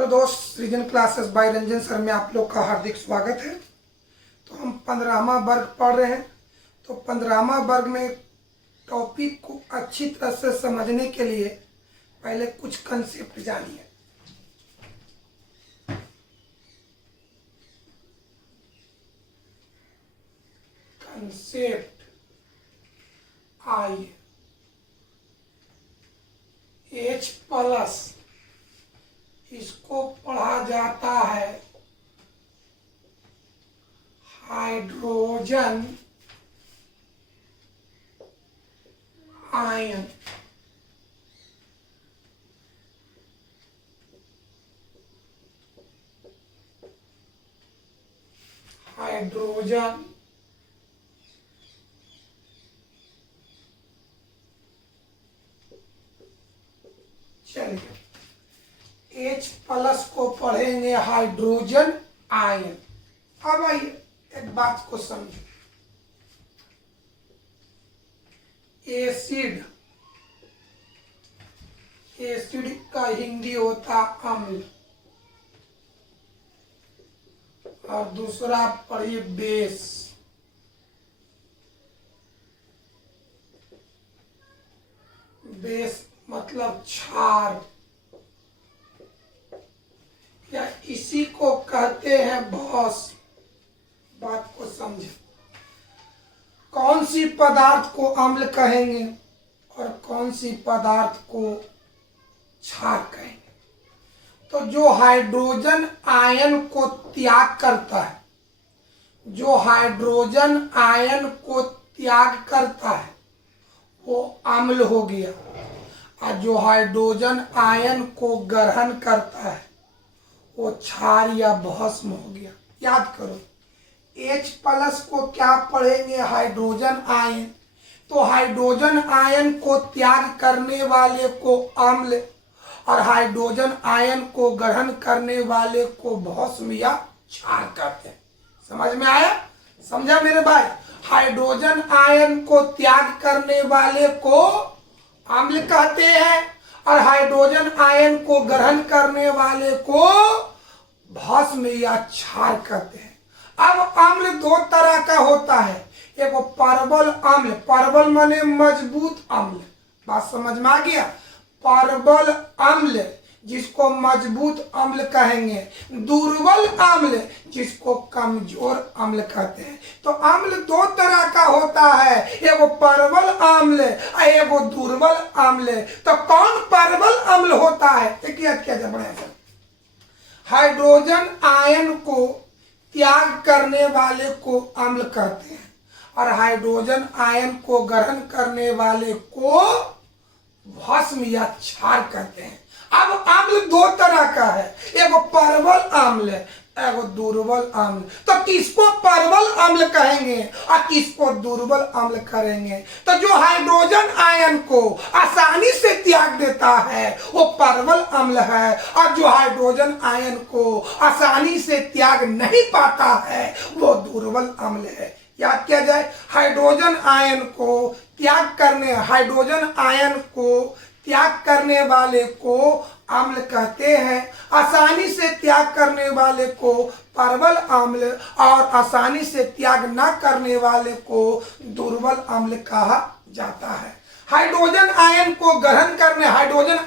Hello दोस्त, सृजन classes bye Ranjan sir में आप लोग का हार्दिक स्वागत है। तो हम 15वां वर्ग पढ़ रहे हैं। तो 15वां वर्ग में टॉपिक को अच्छी तरह से समझने के लिए पहले कुछ कंसेप्ट जानिए। कंसेप्ट आइए H प्लस, इसको पढ़ा जाता है हाइड्रोजन आयन। हाइड्रोजन चलिए H प्लस को पढ़ेंगे हाइड्रोजन आयन। अब आइए एक बात को समझो। एसिड, एसिड का हिंदी होता अम्ल, और दूसरा पढ़िए बेस। बेस मतलब क्षार, या इसी को कहते हैं भस्म। बात को समझे, कौन सी पदार्थ को अम्ल कहेंगे और कौन सी पदार्थ को क्षार कहेंगे। तो जो हाइड्रोजन आयन को त्याग करता है, जो हाइड्रोजन आयन को त्याग करता है वो अम्ल हो गया, और जो हाइड्रोजन आयन को ग्रहण करता है वो क्षार या भस्म हो गया। याद करो, H प्लस को क्या पढ़ेंगे? Hydrogen ion. तो हाइड्रोजन आयन को त्याग करने वाले को अम्ल, और हाइड्रोजन आयन को ग्रहण करने वाले को भस्म या क्षार कहते हैं। समझ में आया? समझा मेरे भाई? हाइड्रोजन आयन को त्याग करने वाले को अम्ल कहते हैं, और हाइड्रोजन आयन को ग्रहण करने वाले को भस्म या क्षार कहते हैं। अब अम्ल दो तरह का होता है, एक परबल अम्ल, परबल माने मजबूत अम्ल। बात समझ में आ गया? परबल अम्ल जिसको मजबूत अम्ल कहेंगे, दुर्बल अम्ल जिसको कमजोर अम्ल कहते हैं। तो अम्ल दो तरह का होता है, एगो परबल अम्ल और एगो दुर्बल अम्ल। तो कौन परबल अम्ल होता है? हाइड्रोजन आयन को त्याग करने वाले को अम्ल कहते हैं, और हाइड्रोजन आयन को ग्रहण करने वाले को भस्म या क्षार कहते हैं। अब अम्ल दो तरह का है, एगो परबल अम्ल, एगो दुर्बल अम्ल। तो किसको परबल अम्ल कहेंगे और किसको दुर्बल अम्ल करेंगे? तो जो हाइड्रोजन आयन को आसानी से त्याग देता है वो परबल अम्ल है, और जो हाइड्रोजन आयन को आसानी से त्याग नहीं पाता है वो दुर्बल अम्ल है। याद किया जाए, हाइड्रोजन आयन को त्याग करने, हाइड्रोजन आयन को त्याग करने वाले को अम्ल कहते हैं, आसानी से त्याग करने वाले को परबल अम्ल, और आसानी से त्याग न करने वाले को दुर्बल अम्ल कहा जाता है। हाइड्रोजन आयन को ग्रहण करने, हाइड्रोजन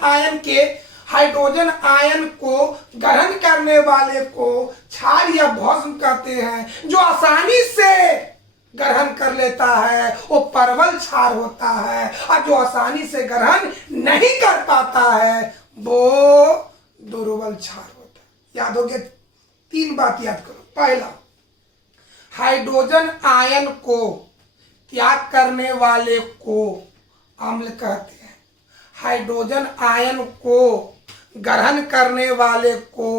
आयन को ग्रहण करने वाले को क्षार या भस्म कहते हैं। जो आसानी से ग्रहण कर लेता है वो परबल क्षार होता है, और जो आसानी से ग्रहण नहीं कर पाता है वो दुर्बल क्षार होता है। याद हो गया? तीन बात याद करो। पहला, हाइड्रोजन आयन को त्याग करने वाले को अम्ल कहते हैं, हाइड्रोजन आयन को ग्रहण करने वाले को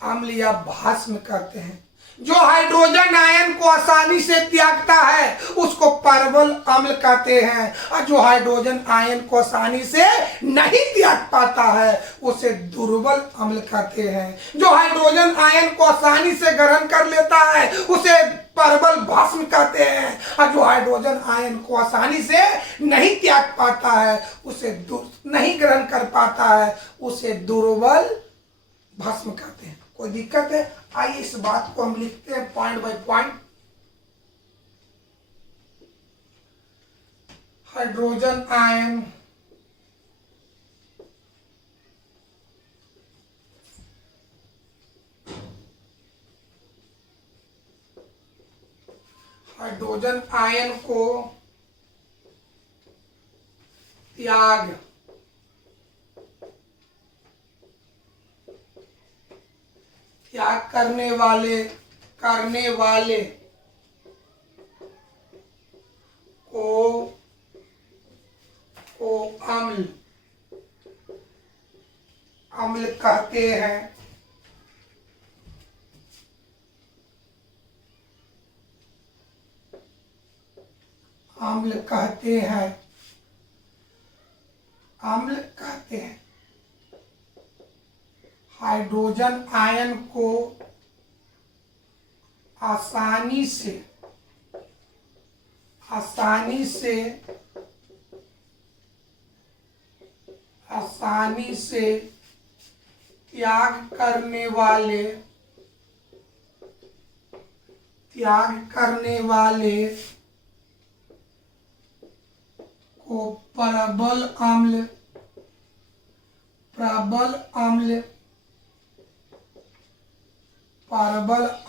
अम्ल या भस्म कहते हैं। जो हाइड्रोजन आयन को आसानी से त्यागता है उसको परबल अम्ल कहते हैं, और जो हाइड्रोजन आयन को आसानी से नहीं त्याग पाता है उसे दुर्बल अम्ल कहते हैं। जो हाइड्रोजन आयन को आसानी से ग्रहण कर लेता है उसे परबल भस्म कहते हैं, और जो हाइड्रोजन आयन को आसानी से नहीं त्याग पाता है, उसे नहीं ग्रहण कर पाता है, उसे दुर्बल भस्म कहते हैं। कोई दिक्कत है? आइए इस बात को हम लिखते हैं point by point. Hydrogen ion को त्याग करने वाले को अम्ल कहते हैं। अम्ल कहते हैं। हाइड्रोजन आयन को आसानी से त्याग करने वाले को प्रबल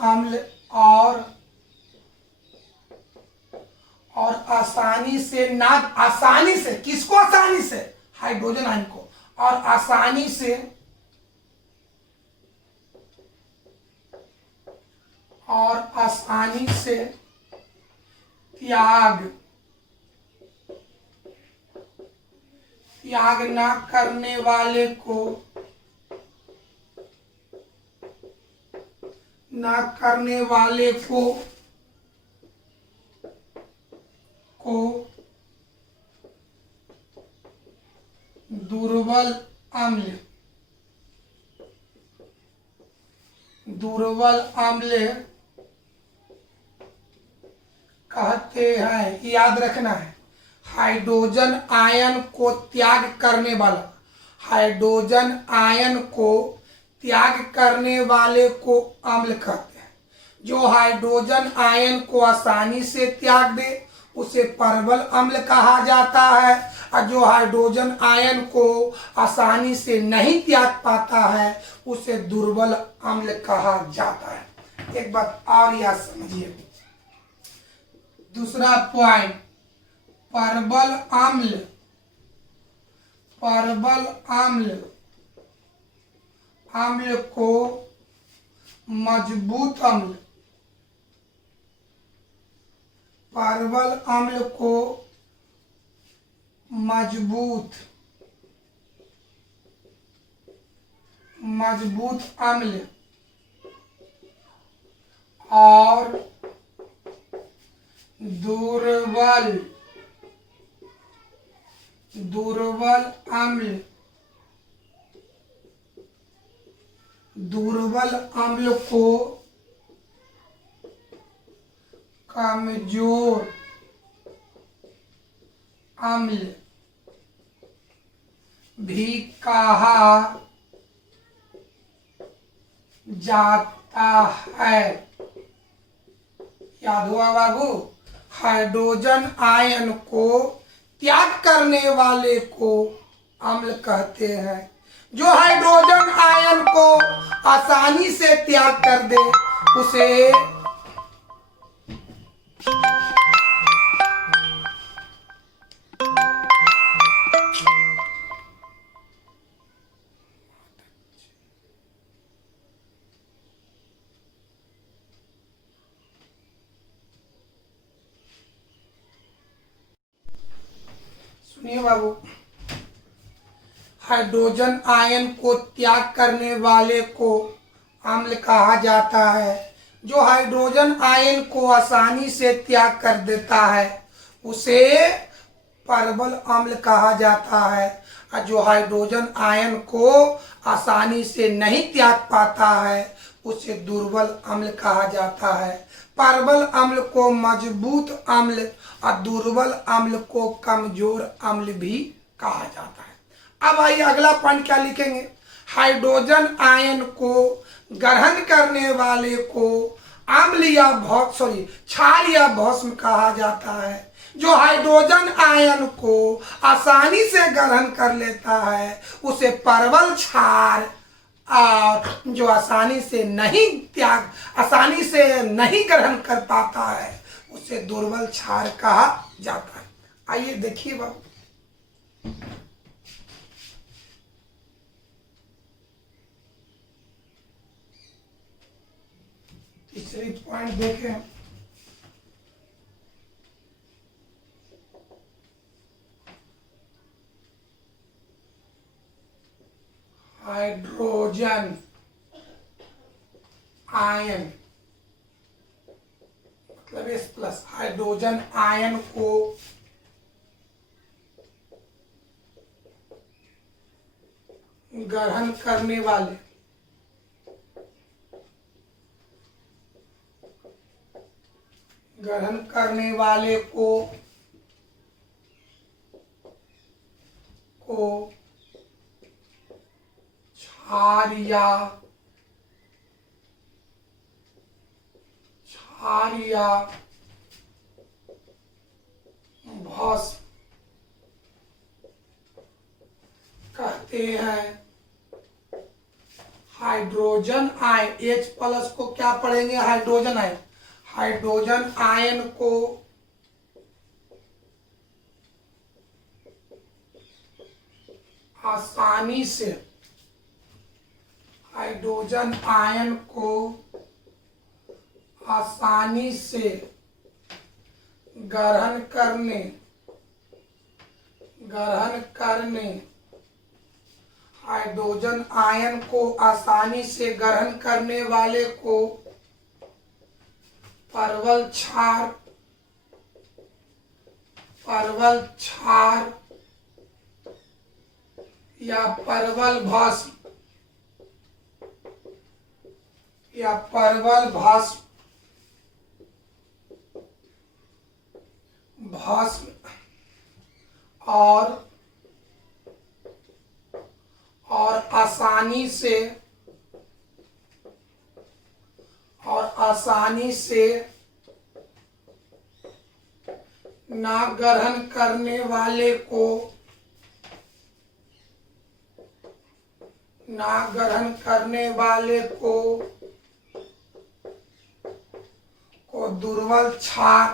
अम्ल और आसानी से किसको आसानी से? हाइड्रोजन आयन को। और आसानी से त्याग न करने वाले को दुर्बल अम्ल कहते हैं। याद रखना है, हाइड्रोजन आयन को त्याग करने वाले को अम्ल कहते हैं। जो हाइड्रोजन आयन को आसानी से त्याग दे उसे प्रबल अम्ल कहा जाता है, और जो हाइड्रोजन आयन को आसानी से नहीं त्याग पाता है उसे दुर्बल अम्ल कहा जाता है। एक बात और याद समझिए, दूसरा पॉइंट, प्रबल अम्ल को मजबूत अम्ल अम्ल और दुर्बल अम्ल को कमजोर अम्ल भी कहा जाता है। याद हुआ बाबू? हाइड्रोजन आयन को त्याग करने वाले को अम्ल कहते हैं। जो हाइड्रोजन आयन को आसानी से त्याग कर दे उसे सुनिए बाबू, हाइड्रोजन आयन को त्याग करने वाले को अम्ल कहा जाता है। जो हाइड्रोजन आयन को आसानी से त्याग कर देता है उसे प्रबल अम्ल कहा जाता है, और जो हाइड्रोजन आयन को आसानी से नहीं त्याग पाता है उसे दुर्बल अम्ल कहा जाता है। प्रबल अम्ल को मजबूत अम्ल और दुर्बल अम्ल को कमजोर अम्ल भी कहा जाता है। अब आइए अगला पॉइंट क्या लिखेंगे? हाइड्रोजन आयन को ग्रहण करने वाले को अम्ल या क्षार या भस्म कहा जाता है। जो हाइड्रोजन आयन को आसानी से ग्रहण कर लेता है उसे परवल क्षार, और जो आसानी से नहीं ग्रहण कर पाता है उसे दुर्बल क्षार कहा जाता है। आइए देखिए बाबू, तीसरी पॉइंट देखें। हाइड्रोजन आयन मतलब S प्लस, हाइड्रोजन आयन को ग्रहण करने वाले को क्षार या भस्म कहते हैं। हाइड्रोजन आयन H प्लस को क्या पढ़ेंगे? Hydrogen ion. हाइड्रोजन आयन को आसानी से, हाइड्रोजन आयन को आसानी से ग्रहण करने हाइड्रोजन आयन को आसानी से ग्रहण करने वाले को परवल क्षार या परवल भस्म और आसानी से ना ग्रहण करने वाले को दुर्बल क्षार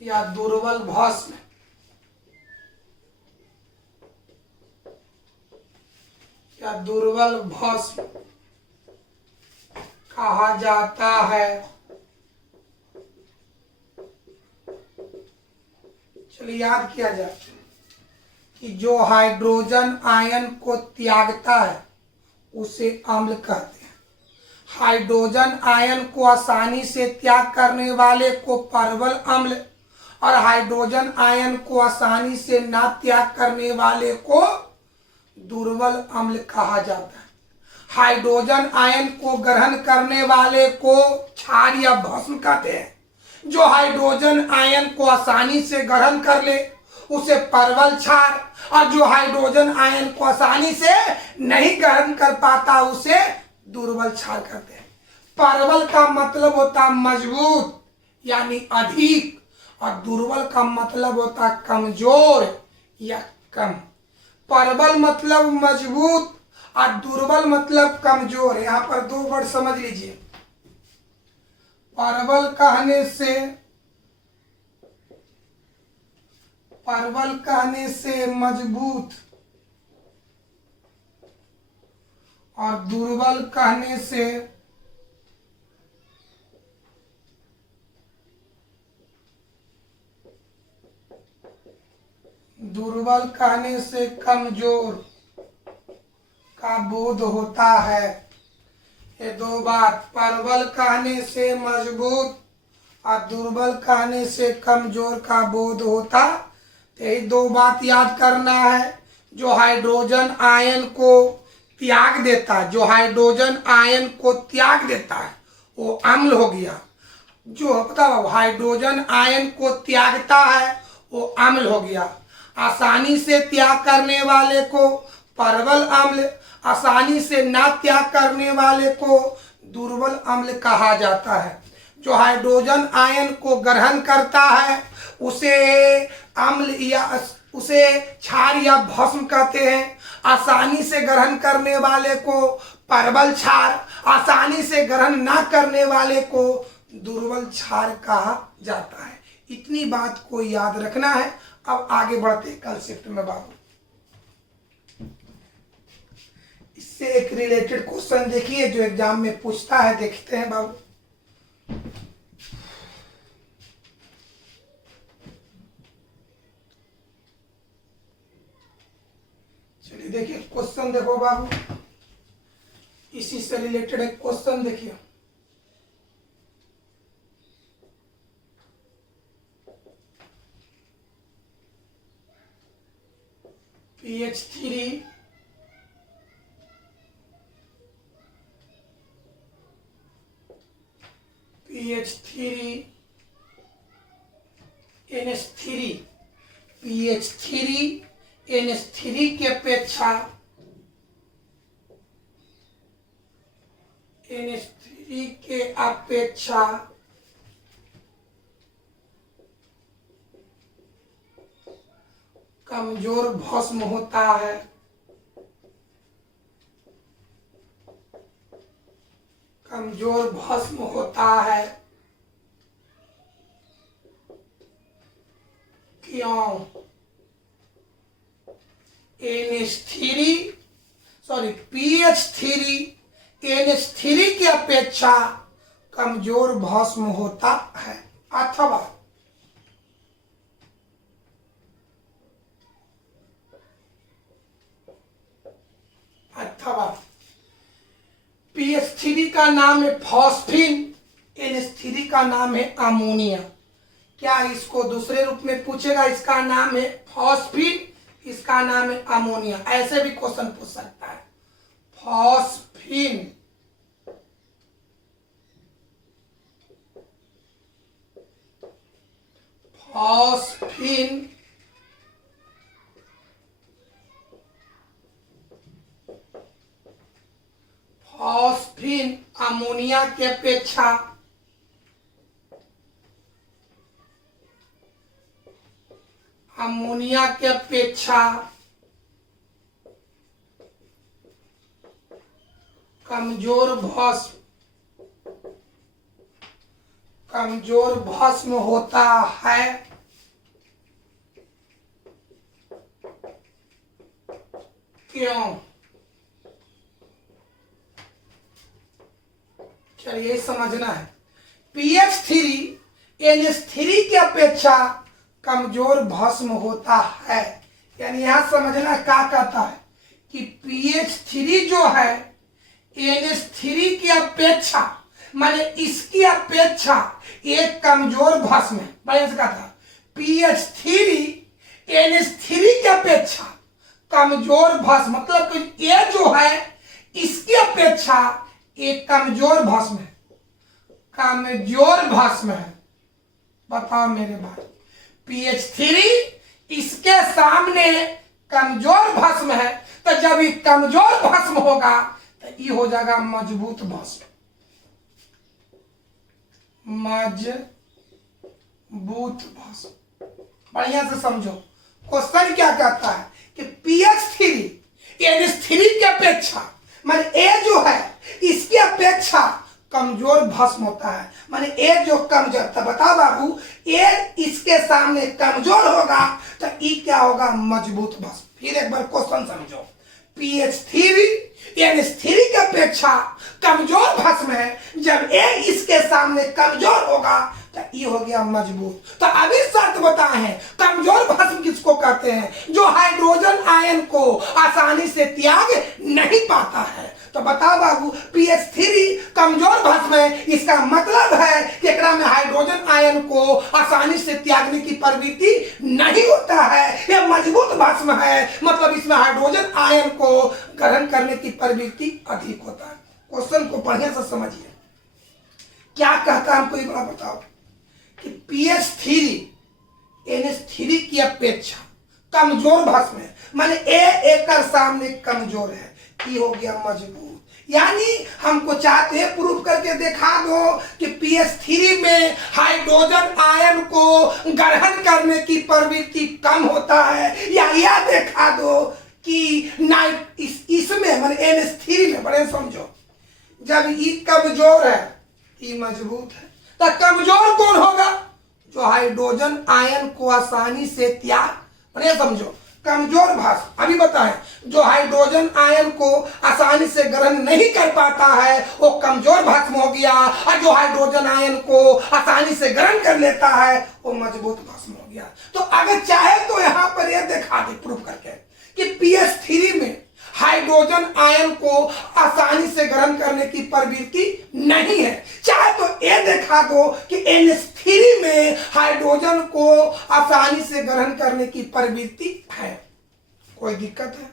या दुर्बल भस्म कहा जाता है। चलिए याद किया जाए कि जो हाइड्रोजन आयन को त्यागता है उसे अम्ल कहते हैं। हाइड्रोजन आयन को आसानी से त्याग करने वाले को परवल अम्ल, और हाइड्रोजन आयन को आसानी से ना त्याग करने वाले को दुर्बल अम्ल कहा जाता है। हाइड्रोजन आयन को ग्रहण करने वाले को क्षार या भस्म कहते हैं। जो हाइड्रोजन आयन को आसानी से ग्रहण कर ले उसे परवल क्षार, और जो हाइड्रोजन आयन को आसानी से नहीं ग्रहण कर पाता उसे दुर्बल क्षार कहते हैं। परवल का मतलब होता मजबूत यानी अधिक, और दुर्बल का मतलब होता कमजोर या कम। परवल मतलब मजबूत और दुर्बल मतलब कमजोर। यहाँ पर दो वर्ड समझ लीजिए। परवल कहने से मजबूत और दुर्बल कहने से कमजोर का बोध होता है। ये दो बात, परवल कहने से मजबूत और दुर्बल कहने से कमजोर का बोध होता, तो यही दो बात याद करना है। जो हाइड्रोजन आयन को त्याग देता है, जो हाइड्रोजन आयन को त्याग देता है वो अम्ल हो गया। जो बताओ हाइड्रोजन आयन को त्यागता है वो अम्ल हो गया। आसानी से त्याग करने वाले को प्रबल अम्ल, आसानी से ना त्याग करने वाले को दुर्बल अम्ल कहा जाता है। जो हाइड्रोजन आयन को ग्रहण करता है उसे अम्ल या उसे क्षार या भस्म कहते हैं। आसानी से ग्रहण करने वाले को प्रबल क्षार, आसानी से ग्रहण ना करने वाले को दुर्बल क्षार कहा जाता है। इतनी बात को याद रखना है। अब आगे बढ़ते कंसेप्ट में बाबू। इससे एक रिलेटेड क्वेश्चन देखिए जो एग्जाम में पूछता है, देखते हैं बाबू। चलिए देखिए क्वेश्चन देखो बाबू, इसी से रिलेटेड एक क्वेश्चन देखिए। pH3 NH3 pH3 NH3 की अपेक्षा NH3 के अपेक्षा कमजोर भस्म होता है। कमजोर भस्म होता है। क्यों? pH3 NH3 की अपेक्षा कमजोर भस्म होता है। अथवा pH3 का नाम है फॉस्फिन, NH3 का नाम है अमोनिया। क्या इसको दूसरे रूप में पूछेगा? इसका नाम है फॉस्फिन, इसका नाम है अमोनिया, ऐसे भी क्वेश्चन पूछ सकता है। फॉस्फिन फॉस्फिन फॉस्फिन अमोनिया के अपेक्षा कमजोर भस्म होता है। क्यों? चलिए समझना है। pH3 NH3 की अपेक्षा कमजोर भस्म होता है, यानी यहां समझना क्या कहता है कि pH3 जो है NH3 की अपेक्षा, माने इसकी अपेक्षा एक कमजोर भस्म है। बढ़िया से कहा था pH3 NH3 की अपेक्षा कमजोर भस्म, मतलब कि ये जो है इसकी अपेक्षा एक कमजोर भस्म है। कमजोर भस्म है। बताओ मेरे भाई, pH3 इसके सामने कमजोर भस्म है, तो जब ये कमजोर भस्म होगा तो ये हो जाएगा मजबूत भस्म। मजबूत भस्म। बढ़िया से समझो क्वेश्चन क्या कहता है कि pH3 NH3 की अपेक्षा, माने ए जो है इसकी अपेक्षा कमजोर भस्म होता है। माने ए जो कमजोर, तो बताओ बाबू, ए इसके सामने कमजोर होगा तो ई क्या होगा? मजबूत भस्म। फिर एक बार क्वेश्चन समझो, pH3 NH3 की अपेक्षा कमजोर भस्म है, जब ए इसके सामने कमजोर होगा तो ये हो गया मजबूत। तो अभी शर्त बताए हैं, कमजोर भस्म किसको कहते हैं? जो हाइड्रोजन आयन को आसानी से त्याग नहीं पाता है। तो बताओ बाबू, PH3 कमजोर भस्म है, इसका मतलब है कि एकरा में हाइड्रोजन आयन को आसानी से त्यागने की प्रवृत्ति नहीं होता है। यह मजबूत भस्म है, मतलब इसमें हाइड्रोजन आयन को ग्रहण करने की प्रवृत्ति अधिक होता है। क्वेश्चन को बढ़िया से समझिए, क्या कहता है हमको ये बड़ा बताओ कि PH3 NH3 की अपेक्षा कमजोर भस्म है, माने एक सामने कमजोर है, ये हो गया मजबूत। यानी हमको चाहते हैं प्रूव करके दिखा दो कि PH3 में हाइड्रोजन आयन को ग्रहण करने की प्रवृत्ति कम होता है, या यह दिखा दो कि इसमें माने NH3 में, बड़े समझो, जब ये कमजोर है ये मजबूत है, तो कमजोर कौन होगा? जो हाइड्रोजन आयन को आसानी से त्याग, बड़े समझो, कमजोर भस्म अभी बताएं, जो हाइड्रोजन आयन को आसानी से ग्रहण नहीं कर पाता है वो कमजोर भस्म हो गया, और जो हाइड्रोजन आयन को आसानी से ग्रहण कर लेता है वो मजबूत भस्म हो गया। तो अगर चाहे तो यहां पर यह दिखा दे प्रूफ करके कि PH3 में हाइड्रोजन आयन को आसानी से ग्रहण करने की प्रवृत्ति नहीं है, चाहे तो ये दिखा दो कि NH3 में हाइड्रोजन को आसानी से ग्रहण करने की प्रवृत्ति है। कोई दिक्कत है?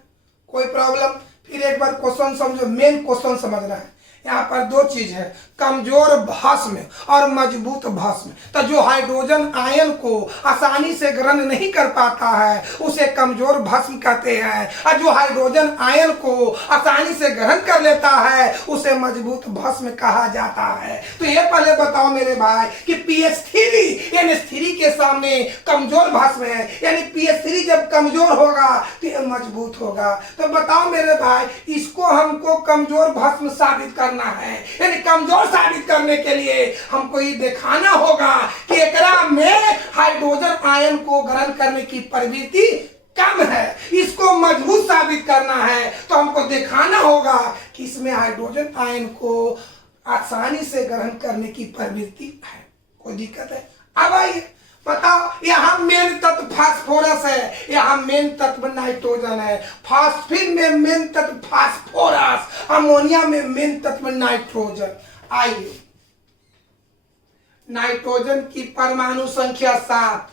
कोई प्रॉब्लम? फिर एक बार क्वेश्चन समझो, मेन क्वेश्चन समझना है। यहाँ पर दो चीज है, कमजोर भस्म और मजबूत भस्म। तो जो हाइड्रोजन आयन को आसानी से ग्रहण नहीं कर पाता है उसे कमजोर भस्म कहते हैं, और जो हाइड्रोजन आयन को आसानी से ग्रहण कर लेता है उसे मजबूत भस्म कहा जाता है। तो ये पहले बताओ मेरे भाई कि PH3 NH3 के सामने कमजोर भस्म है, यानी PH3 जब कमजोर होगा तो यह मजबूत होगा। तो बताओ मेरे भाई, इसको हमको कमजोर भस्म साबित करना है, यानी कमजोर साबित करने के लिए हमको ये दिखाना होगा कि एकरा में हाइड्रोजन आयन को ग्रहण करने की प्रवृत्ति कम है। इसको मजबूत साबित करना है तो हमको दिखाना होगा कि इसमें हाइड्रोजन आयन को आसानी से ग्रहण करने की प्रवृत्ति है। कोई दिक्कत है? अब आइए बताओ, यहाँ मेन तत्व फास्फोरस है, यहाँ मेन तत्व नाइट्रोजन है, फास्फिन में मेन तत्व फास्फोरस, अमोनिया में मेन तत्व नाइट्रोजन। आइए, नाइट्रोजन की परमाणु संख्या 7,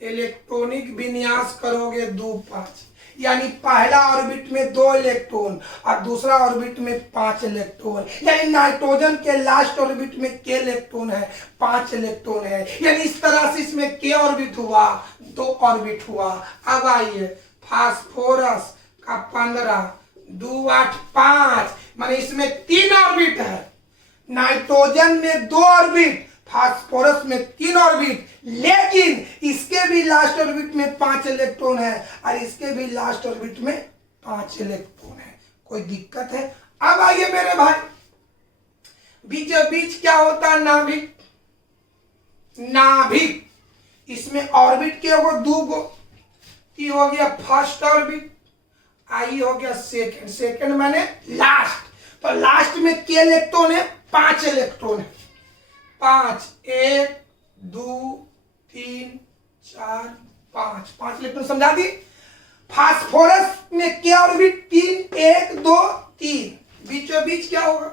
इलेक्ट्रॉनिक विन्यास करोगे 2-5, यानी पहला ऑर्बिट में 2 इलेक्ट्रॉन और दूसरा ऑर्बिट में 5 इलेक्ट्रॉन, यानी नाइट्रोजन के लास्ट ऑर्बिट में k इलेक्ट्रॉन है, 5 इलेक्ट्रॉन है, यानी इस तरह से इसमें k ऑर्बिट हुआ, 2 ऑर्बिट हुआ। अब आइए, फास्फोरस का 15, 2, 8, 5, माने इसमें 3 ऑर्बिट है, नाइट्रोजन में 2 ऑर्बिट, फास्फोरस में 3 ऑर्बिट, लेकिन इसके भी लास्ट ऑर्बिट में 5 इलेक्ट्रॉन है और इसके भी लास्ट ऑर्बिट में 5 इलेक्ट्रॉन है। कोई दिक्कत है? अब आइए मेरे भाई, बीचों बीच क्या होता है? नाभिक। नाभिक, इसमें ऑर्बिट के हो 2 गो, ये हो गया फर्स्ट ऑर्बिट, आई हो गया सेकंड, सेकंड माने लास्ट। तो लास्ट में के इलेक्ट्रॉन है? 5 इलेक्ट्रॉन है, 5, 1, 2, 3, 4, 5 इलेक्ट्रॉन। समझा दी? फास्फोरस में क्या ऑर्बिट? 3, 1, 2, 3, बीचों बीच क्या होगा?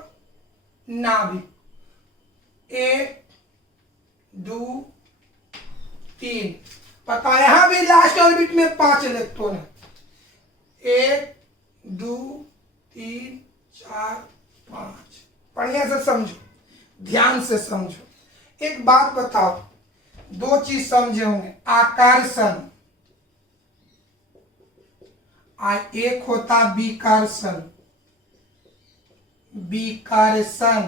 नाभिक, 1, 2, 3। पता है यहां भी लास्ट ऑर्बिट में 5 इलेक्ट्रॉन है, 1, 2, 3, 4, 5। बढ़िया से समझो, ध्यान से समझो। एक बात बताओ, 2 चीज समझे होंगे, आकर्षण, एक होता विकर्षण, विकर्षण,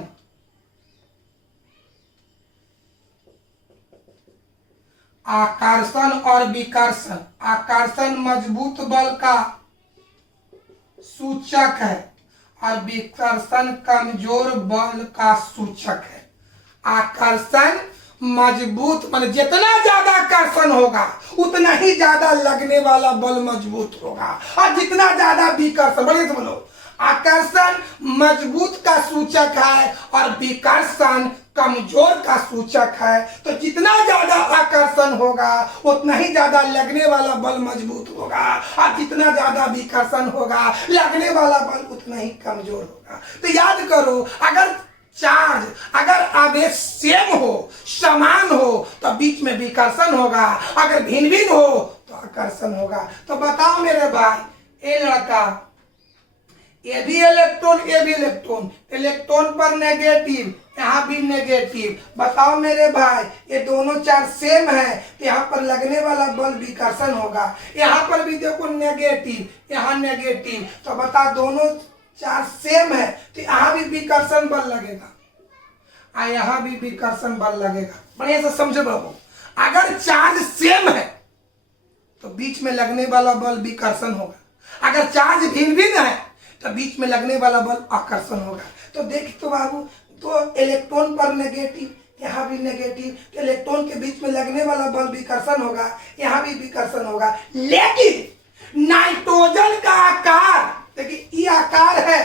आकर्षण और विकर्षण। आकर्षण मजबूत बल का सूचक है और विकर्षण कमजोर बल का सूचक है। आकर्षण मजबूत, माने जितना ज्यादा आकर्षण होगा उतना ही ज्यादा लगने वाला बल मजबूत होगा, और जितना ज्यादा विकर्षण, बढ़िया से बोलो, आकर्षण मजबूत का सूचक है और विकर्षण कमजोर का सूचक है। तो जितना ज्यादा आकर्षण होगा उतना ही ज्यादा लगने वाला बल मजबूत होगा, और जितना ज्यादा विकर्षण होगा लगने वाला बल उतना ही कमजोर होगा। तो याद करो, अगर चार्ज, अगर आवेश सेम हो, समान हो, तो बीच में विकर्षण होगा, अगर भिन्न भिन्न हो तो आकर्षण होगा। तो बताओ मेरे भाई, ये लड़का, ये भी इलेक्ट्रॉन, ये भी इलेक्ट्रॉन, इलेक्ट्रॉन पर नेगेटिव, यहाँ भी नेगेटिव। बताओ मेरे भाई, ये दोनों चार्ज सेम है तो यहाँ पर लगने वाला बल विकर्षण होगा। यहाँ पर भी देखो नेगेटिव, यहाँ नेगेटिव, तो बता दोनों चार्ज सेम है तो यहाँ भी विकर्षण बल लगेगा, और यहाँ भी विकर्षण बल लगेगा। बढ़िया से समझो बाबू, अगर चार्ज सेम है तो बीच में लगने वाला बल विकर्षण होगा, अगर चार्ज भिन्न भिन्न है तो बीच में लगने वाला बल आकर्षण होगा। तो देख तो बाबू, तो इलेक्ट्रॉन पर नेगेटिव, यहाँ भी नेगेटिव, तो इलेक्ट्रॉन के बीच में लगने वाला बल विकर्षण होगा, यहाँ भी विकर्षण होगा। लेकिन नाइट्रोजन का आकार देखिए, ये आकार है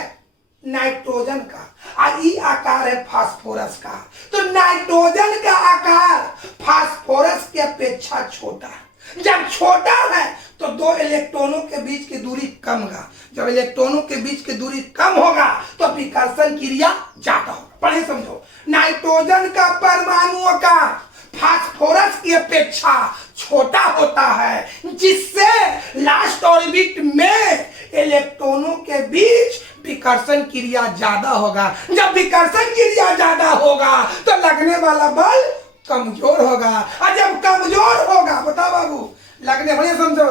नाइट्रोजन का और ये आकार है फास्फोरस का। तो नाइट्रोजन का आकार फास्फोरस की अपेक्षा छोटा है। जब छोटा है तो दो इलेक्ट्रॉनों के बीच की दूरी कम होगा, जब इलेक्ट्रॉनों के बीच की दूरी कम होगा तो विकर्षण क्रिया ज्यादा होगा। पढ़े समझो, नाइट्रोजन का परमाणु आकार फास्फोरस की अपेक्षा छोटा होता है, जिससे लास्ट ऑर्बिट में इलेक्ट्रॉनों के बीच विकर्षण क्रिया ज्यादा होगा। जब विकर्षण क्रिया ज्यादा होगा तो लगने वाला बल कमजोर होगा, और जब कमजोर होगा, बताओ बाबू, लगने बढ़िया समझो,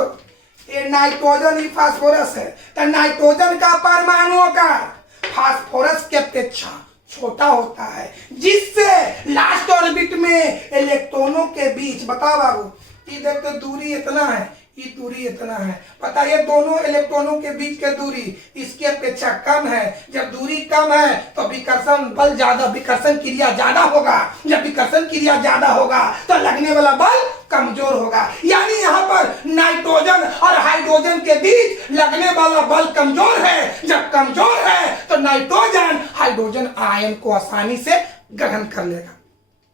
ये नाइट्रोजन ही फास्फोरस है, तो नाइट्रोजन का परमाणु आकार फास्फोरस की अपेक्षा छोटा होता है, जिससे लास्ट ऑर्बिट में इलेक्ट्रॉनों के बीच, बताओ बाबू, ये देखो दूरी इतना है, ये दूरी इतना है, पता ये दोनों इलेक्ट्रॉनों के बीच की दूरी इसकी अपेक्षा कम है। जब दूरी कम है तो विकर्षण बल ज्यादा, विकर्षण क्रिया ज्यादा होगा। जब विकर्षण क्रिया ज्यादा होगा तो लगने वाला बल कमजोर होगा। यानी यहाँ पर नाइट्रोजन और हाइड्रोजन के बीच लगने वाला बल कमजोर है। जब कमजोर है तो नाइट्रोजन हाइड्रोजन आयन को आसानी से ग्रहण कर लेगा।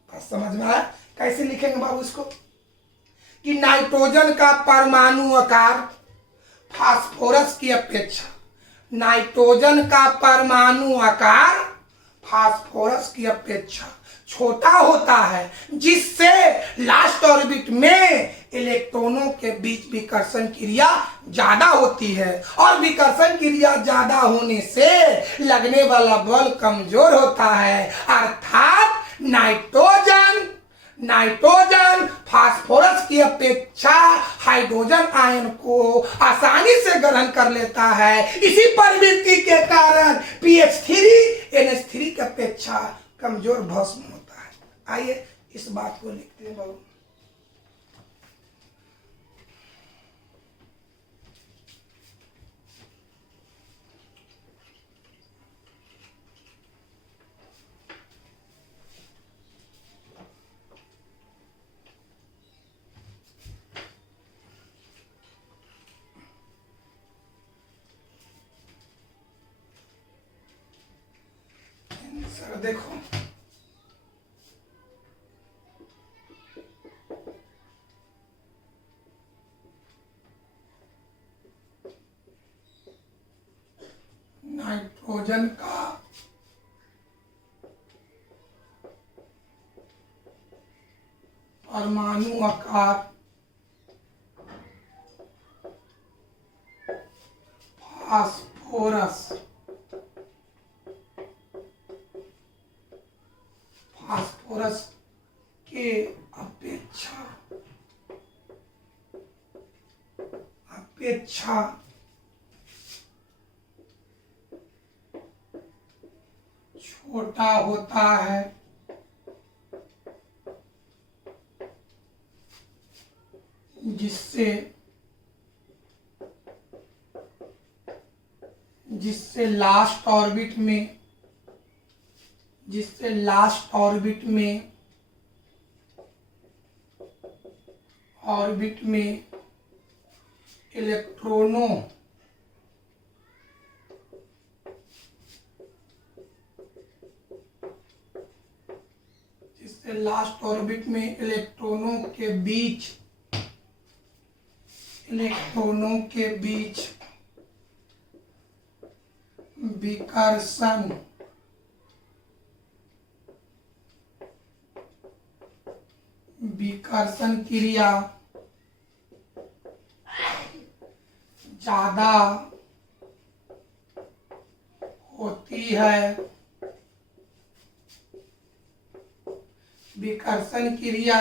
बस समझ में आया? कैसे लिखेंगे बाबू इसको, कि नाइट्रोजन का परमाणु आकार फास्फोरस की अपेक्षा, नाइट्रोजन का परमाणु आकार फास्फोरस की अपेक्षा छोटा होता है, जिससे लास्ट ऑर्बिट में इलेक्ट्रॉनों के बीच विकर्षण क्रिया ज्यादा होती है, और विकर्षण क्रिया ज्यादा होने से लगने वाला बल कमजोर होता है। अर्थात नाइट्रोजन फास्फोरस की अपेक्षा हाइड्रोजन आयन को आसानी से ग्रहण कर लेता है। इसी प्रवृत्ति के कारण pH3 NH3 की अपेक्षा कमजोर भस्म होता है। आइए इस बात को लिखते हैं बाबू। सर देखो, नाइट्रोजन का परमाणु आकार फास्फोरस के अपेक्षा छोटा होता है, जिससे लास्ट ऑर्बिट में इलेक्ट्रॉनों लास्ट ऑर्बिट में इलेक्ट्रॉनों के बीच विकर्षण क्रिया ज्यादा होती है। विकर्षण क्रिया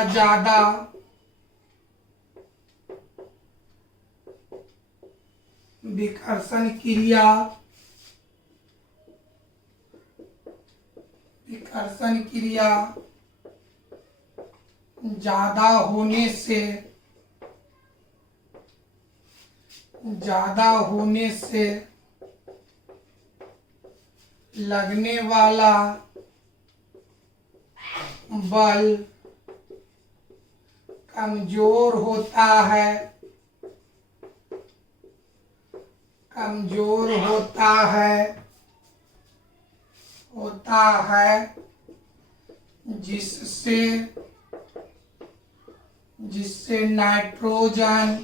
ज्यादा होने से लगने वाला बल कमजोर होता है जिससे नाइट्रोजन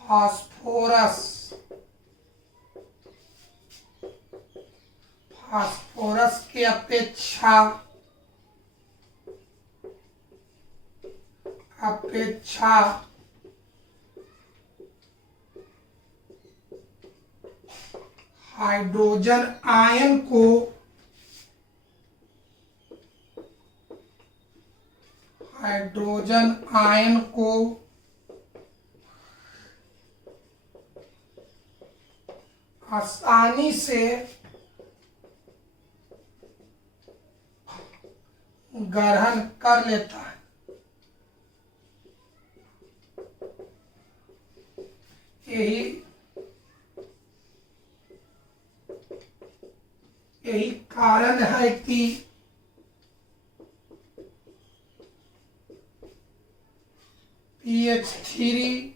फास्फोरस की अपेक्षा हाइड्रोजन आयन को आसानी से ग्रहण कर लेता है। यही कारण है कि pH3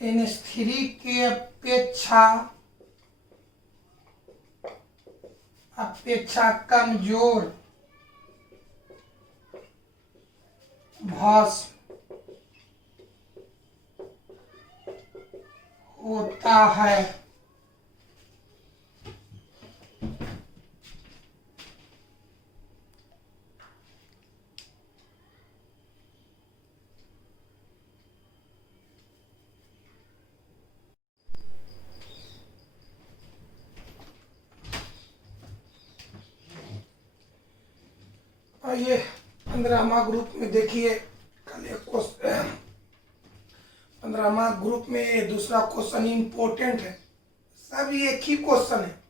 NH3 के अपेक्षा कमजोर भस्म होता है। आइए 15वां ग्रुप में देखिए, कल एक क्वेश्चन 15वां ग्रुप में दूसरा क्वेश्चन इम्पोर्टेंट है। सब एक ही क्वेश्चन है।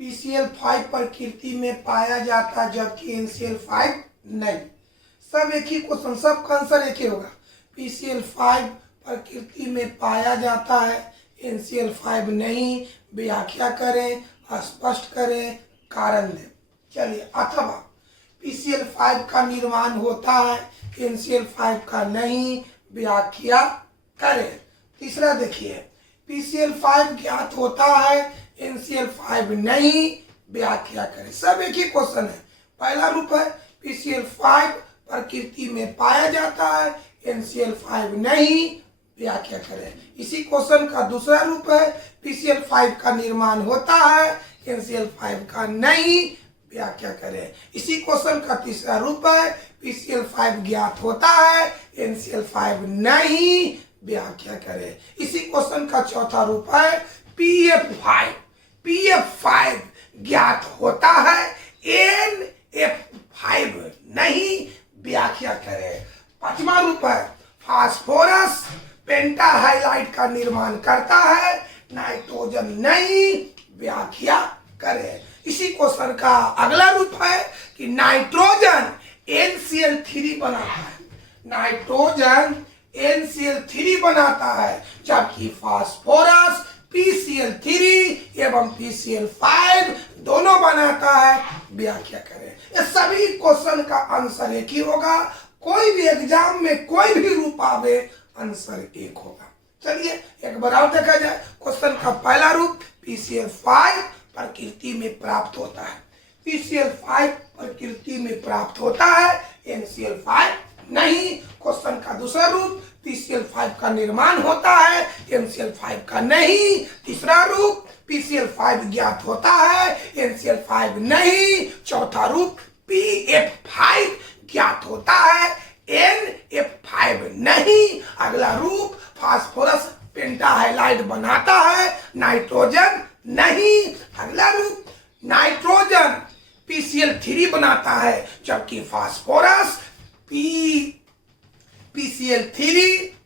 PCl5 प्रकृति में पाया जाता जबकि NCl5 नहीं। सब एक ही क्वेश्चन, सबका आंसर एक ही होगा। PCl5 प्रकृति में पाया जाता है, NCl5 नहीं। व्याख्या करें, स्पष्ट करें, कारण दें। चलिए, अथवा PCl5 का निर्माण होता है, NCl5 का नहीं। व्याख्या करें। तीसरा देखिए, PCl5 ज्ञात होता है, NCl5 नहीं। व्याख्या करें। सब एक ही क्वेश्चन है। पहला रूप है PCl5 प्रकृति में पाया जाता है, NCl5 नहीं। व्याख्या करें। इसी क्वेश्चन का दूसरा रूप है PCl5 का निर्माण होता है, NCl5 का नहीं। व्याख्या करें। इसी क्वेश्चन का तीसरा रूप है PCl5 ज्ञात होता है, NCl5 नहीं। व्याख्या करें। इसी क्वेश्चन का चौथा रूप है PF5 ज्ञात होता है, NF5 नहीं। व्याख्या करें। पांचवा रूप है फास्फोरस पेंटाहाइलाइड का निर्माण करता है, नाइट्रोजन नहीं। व्याख्या करें। इसी क्वेश्चन का अगला रूप है कि नाइट्रोजन NCl3 बनाता है। नाइट्रोजन NCl3 बनाता है, जबकि फास्फोरस PCl3 एवं PCl5 दोनों बनाता है। व्याख्या करें। ये सभी क्वेश्चन का आंसर एक ही होगा। कोई भी एग्जाम में कोई भी रूप आवे, आंसर एक होगा। चलिए एक बार और देखा जाए। क्वेश्चन का पहला रूप PCl5 प्रकृति में प्राप्त होता है। PCl5 प्रकृति में प्राप्त होता है, NCl5 नहीं। क्वेश्चन का दूसरा रूप PCl5 का निर्माण होता है, NCl5 का नहीं। तीसरा रूप PCl5 ज्ञात होता है, NCl5 नहीं। चौथा रूप PF5 ज्ञात होता है, NF5 नहीं। अगला रूप फास्फोरस पेंटाहाइलाइड बनाता है, नाइट्रोजन नहीं। अगला रूप नाइट्रोजन PCl3 बनाता है, जबकि फास्फोरस PCl3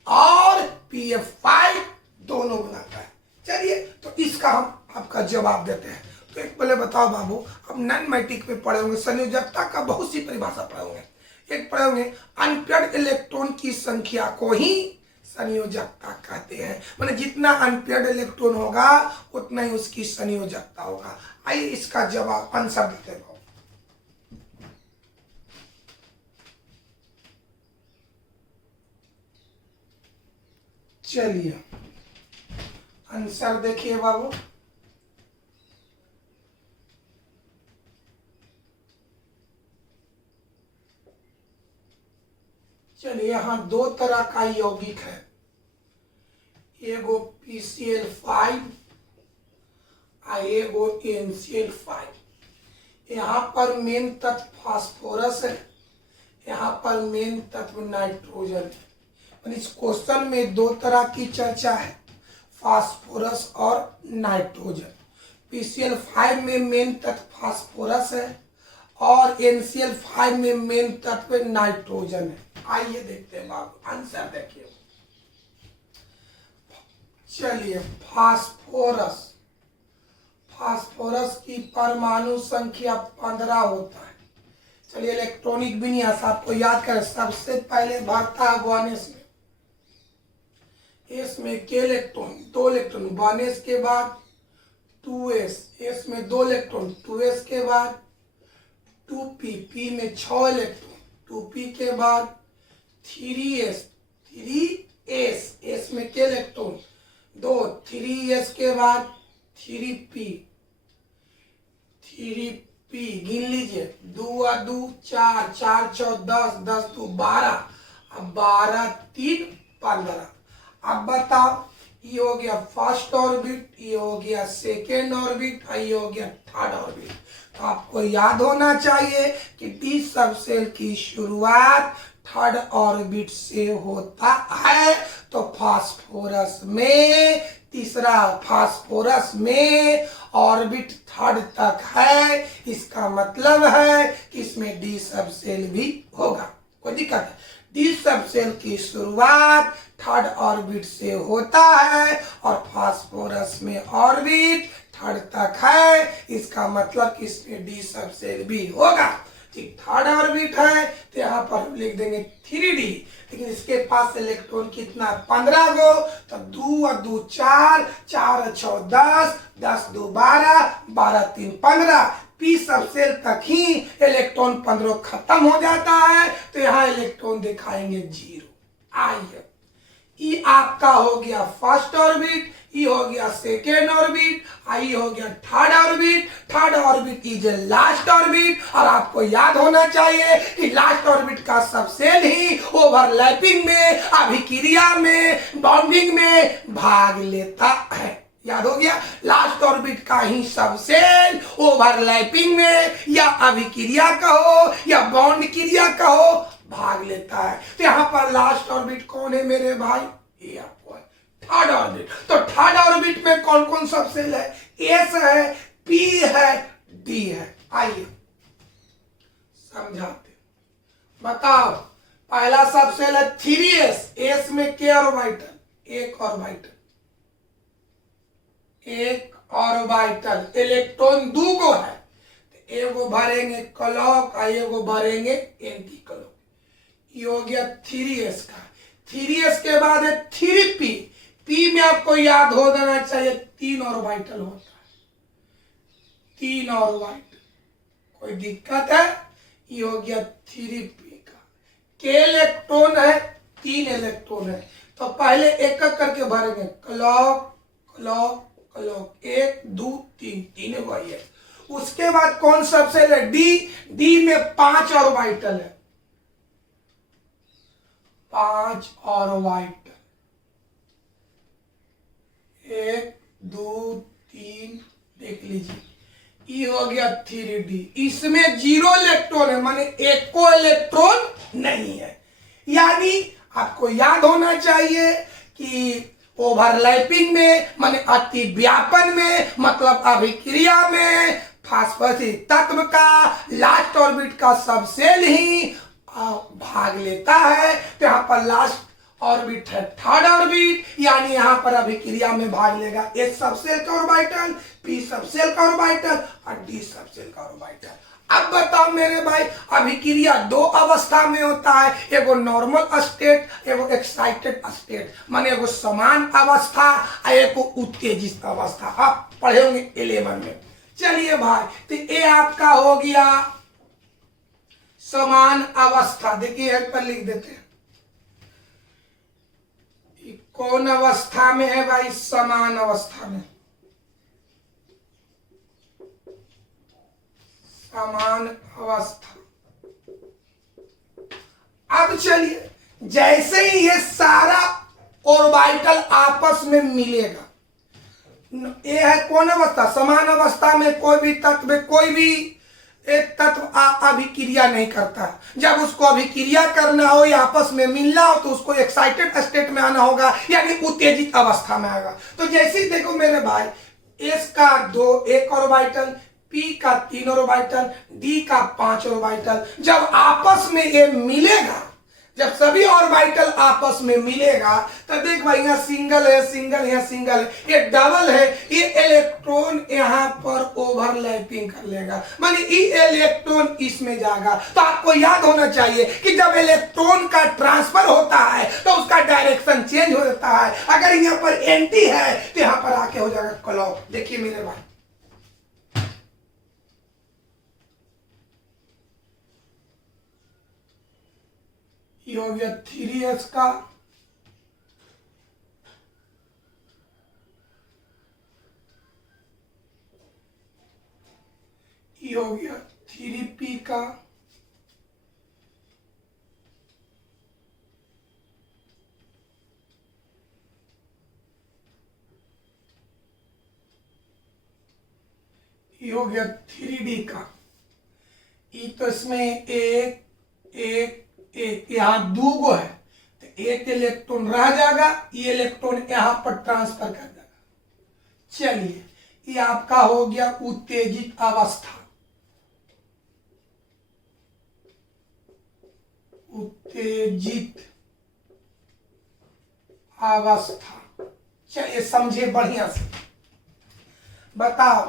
और PF5 दोनों बनाता है। चलिए तो इसका हम आपका जवाब देते हैं। तो एक पहले बताओ बाबू, अब नॉन मैट्रिक में पढ़े होंगे, संयोजकता का बहुत सी परिभाषा पढ़े होंगे। एक पढ़े होंगे अनपेयर्ड इलेक्ट्रॉन की संख्या को ही संयोजकता कहते हैं। माने जितना अनपेयर्ड इलेक्ट्रॉन होगा उतना ही उसकी संयोजकता होगा। आइए इसका जवाब आंसर देते हैं। चलिए आंसर देखिए बाबू। चलिए यहाँ दो तरह का यौगिक है, एगो PCl5 और एगो NCl5। यहाँ पर मेन तत्व फास्फोरस है, यहाँ पर मेन तत्व नाइट्रोजन है। इस क्वेश्चन में दो तरह की चर्चा है, फास्फोरस और नाइट्रोजन। PCl5 में मेन तत्व फास्फोरस है और NCl5 में मेन तत्व नाइट्रोजन है। आइए देखते हैं बाबू, आंसर देखिए। चलिए फास्फोरस की परमाणु संख्या 15 होता है। चलिए इलेक्ट्रॉनिक विन्यास आपको याद करें। सबसे पहले भरता है 1s में, एस में के इलेक्ट्रॉन 2 इलेक्ट्रॉन, 1s के बाद 2s, एस में 2 इलेक्ट्रॉन, 2s के बाद 2p, p में 6 इलेक्ट्रॉन, 2p के बाद 3s, 3s, s में के इलेक्ट्रॉन 2, 3s के बाद 3p, 3p गिन लीजिए, 2 और 2 4, 4 4 10, 10 2 12, अब 12 3 15। अब बताओ ये हो गया फर्स्ट ऑर्बिट, ये हो गया सेकेंड ऑर्बिट और ये हो गया थर्ड ऑर्बिट। तो आपको याद होना चाहिए कि डी सबसेल की शुरुआत थर्ड ऑर्बिट से होता है। तो फास्फोरस में तीसरा, फास्फोरस में ऑर्बिट थर्ड तक है। इसका मतलब है कि इसमें डी सबसेल भी होगा, कोई दिक्कत है। डी सबसेल की शुरुआत थर्ड ऑर्बिट से होता है और फास्फोरस में ऑर्बिट थर्ड तक है। इसका मतलब कि इसमें डी सबसेल भी होगा। ठीक, थर्ड ऑर्बिट है तो यहाँ पर लिख देंगे 3d, लेकिन इसके पास इलेक्ट्रॉन कितना 15 गो। तो 2 और 2 4, 4 और 6 10, 10 2 12, 12 3 15। पी सबसेल तक ही इलेक्ट्रॉन 15 खत्म हो जाता है, तो यहाँ इलेक्ट्रॉन दिखाएंगे 0। आइए ये आपका हो गया फर्स्ट ऑर्बिट, ये हो गया सेकेंड ऑर्बिट, ये हो गया third orbit. Third orbit is a last orbit और आपको याद होना चाहिए कि लास्ट ऑर्बिट का सबसेल ही ओवरलैपिंग में, अभिक्रिया में, बॉन्डिंग में भाग लेता है। याद हो गया, लास्ट ऑर्बिट का ही सबसेल ओवरलैपिंग में या अभिक्रिया कहो या बॉन्ड क्रिया कहो भाग लेता है। तो यहाँ पर लास्ट ऑर्बिट कौन है मेरे भाई? ये आपको है थर्ड ऑर्बिट। तो थर्ड ऑर्बिट में कौन कौन सबसेल है? एस है, पी है, डी है। आइए समझाते, बताओ। पहला सबसेल है 3s, एस में के ऑर्बिटल, एक ऑर्बिटल, एक ऑर्बिटल, इलेक्ट्रॉन 2 गो है, तो एगो भरेंगे क्लॉक और एगो भरेंगे एंटी क्लॉक। ये हो गया 3s का। 3s के बाद है 3p। p में आपको याद हो देना चाहिए 3 ऑर्बिटल होता है, 3 ऑर्बिटल, कोई दिक्कत है? ये हो गया 3p का। के इलेक्ट्रॉन है, 3 इलेक्ट्रॉन है, तो पहले एक एक करके भरेंगे, क्लॉक क्लॉक क्लॉक, 1 2 3, तीनों वही है। उसके बाद कौन सा सेल है, डी, डी में 5 ऑर्बिटल है, 5 ऑर्बिटल, 1 2 3, देख लीजिए, ये हो गया 3D। इसमें 0 इलेक्ट्रॉन है, माने एक को इलेक्ट्रॉन नहीं है। यानी आपको याद होना चाहिए कि ओवरलैपिंग में माने अति व्यापन में, मतलब अभिक्रिया में फास्फोरिक तत्व का लास्ट ऑर्बिट का सब सेल ही भाग लेता है। तो यहाँ पर लास्ट ऑर्बिट है थर्ड ऑर्बिट, यानी यहाँ पर अभिक्रिया में भाग लेगा एच सब सेल का ऑर्बिटल, पी सब सेल का ऑर्बिटल और डी सब सेल का ऑर्बिटल। अब बताओ मेरे भाई, अभिक्रिया 2 अवस्था में होता है, एगो नॉर्मल स्टेट, एगो एक्साइटेड स्टेट, माने एगो समान अवस्था और एगो उत्तेजित अवस्था। आप पढ़े होंगे 11 में। चलिए भाई, तो ये आपका हो गया समान अवस्था। देखिए यहाँ पर लिख देते हैं, कौन अवस्था में है भाई, समान अवस्था में, समान अवस्था। अब चलिए, जैसे ही ये सारा ऑर्बिटल आपस में मिलेगा, ये है कौन अवस्था, समान अवस्था में कोई भी तत्व में कोई भी एक तत्व अभिक्रिया नहीं करता। जब उसको अभिक्रिया करना हो या आपस में मिलना हो तो उसको एक्साइटेड स्टेट में आना होगा, यानी उत्तेजित अवस्था में आएगा। तो जैसे ही देखो मेरे भाई, एस का 1 ऑर्बिटल, पी का 3 ऑर्बिटल, डी का 5 ऑर्बिटल, जब आपस में ये मिलेगा, जब सभी ऑर्बिटल आपस में मिलेगा, तो देख भाई यहाँ सिंगल है, सिंगल, यहाँ सिंगल है, ये डबल है, ये इलेक्ट्रॉन यहाँ पर ओवरलैपिंग कर लेगा, माने ये इलेक्ट्रॉन इसमें जाएगा। तो आपको याद होना चाहिए कि जब इलेक्ट्रॉन का ट्रांसफर होता है तो उसका डायरेक्शन चेंज हो जाता है। अगर यहाँ पर एंटी है तो यहाँ पर आके हो जाएगा क्लॉक। देखिए मेरे भाई, ये हो गया 3s का, ये हो गया 3p का, ये हो गया 3d का। ये तो इसमें एक यहाँ 2 गो है, तो एक इलेक्ट्रॉन रह जाएगा, ये इलेक्ट्रॉन यहाँ पर ट्रांसफर कर देगा। चलिए, ये आपका हो गया उत्तेजित अवस्था, उत्तेजित अवस्था। चलिए समझे बढ़िया से, बताओ,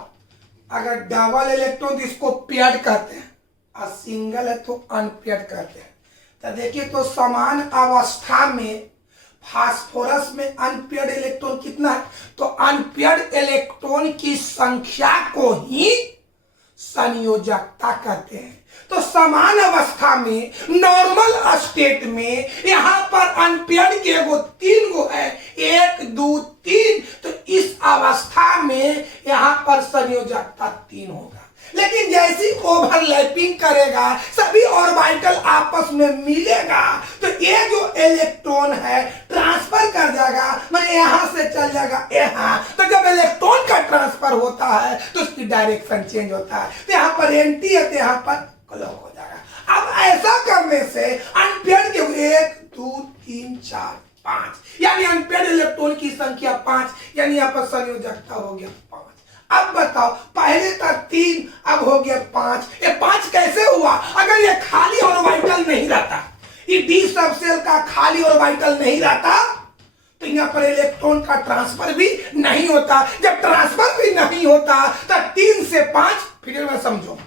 अगर डबल इलेक्ट्रॉन तो इसको पेयर्ड कहते हैं और सिंगल है तो अनपेयर्ड कहते हैं। तो देखिए, तो समान अवस्था में फास्फोरस में अनपेयर्ड इलेक्ट्रॉन कितना है, तो अनपेयर्ड इलेक्ट्रॉन की संख्या को ही संयोजकता कहते हैं। तो समान अवस्था में नॉर्मल स्टेट में यहां पर अनपेयर्ड के 3 गो है, 1 2 3, तो इस अवस्था में यहां पर संयोजकता 3 होगा। लेकिन जैसी ओवरलैपिंग करेगा, सभी ऑर्बिटल आपस में मिलेगा, तो ये जो इलेक्ट्रॉन है ट्रांसफर कर जाएगा, मतलब यहां से चल जाएगा यहाँ। तो जब इलेक्ट्रॉन का ट्रांसफर होता है तो उसकी डायरेक्शन चेंज होता है, तो यहाँ पर एंटी है तो यहाँ पर क्लॉक हो जाएगा। अब ऐसा करने से अनपेयर्ड के 1 2 3 4 5, यानी अनपेयर्ड इलेक्ट्रॉन की संख्या 5, यानी यहाँ पर संयोजकता हो गया 5। अब बताओ, पहले था 3, अब हो गया 5। ये 5 कैसे हुआ? अगर ये खाली ऑर्बिटल नहीं रहता, ये डी सब सेल का खाली ऑर्बिटल नहीं रहता, तो यहाँ पर इलेक्ट्रॉन का ट्रांसफर भी नहीं होता। जब ट्रांसफर भी नहीं होता तो 3 से 5, फिर में समझो,